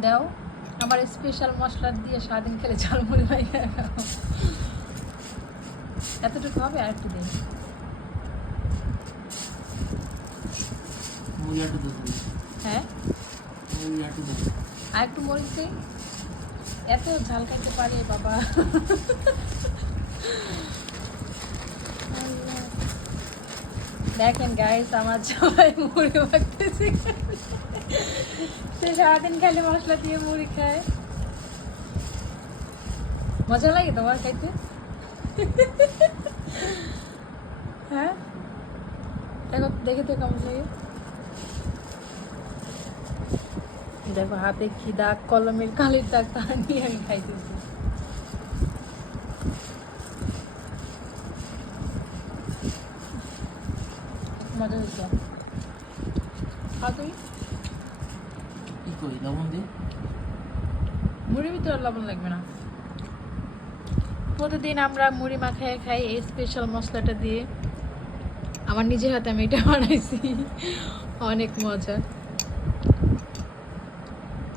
দাও আমার স্পেশাল মশলা দিয়ে সারাদিন খেলে ঝালমুড়ি ভাই এতটুকু হবে আর একটু দিন হ্যাঁ আর একটু মরিচ দিই এত ঝাল খাইতে পারি বাবা দেখেন গাইস আমার সবাই মুড়ি মাখতেছে সে সারাদিন খালি মশলা দিয়ে মুড়ি খায় মজা লাগে তোমার খাইতে হ্যাঁ দেখো দেখে তো কেমন লাগে দেখো হাতে কি দাগ কলমের কালির দাগ তা নিয়ে আমি খাইতেছি মজা হয়েছে খাও তুমি কি করি লবণ দিয়ে মুড়ির ভিতরে আর লবণ লাগবে না প্রতিদিন আমরা মুড়ি মাখায় খাই এই স্পেশাল মশলাটা দিয়ে আমার নিজের হাতে আমি এটা বানাইছি অনেক মজা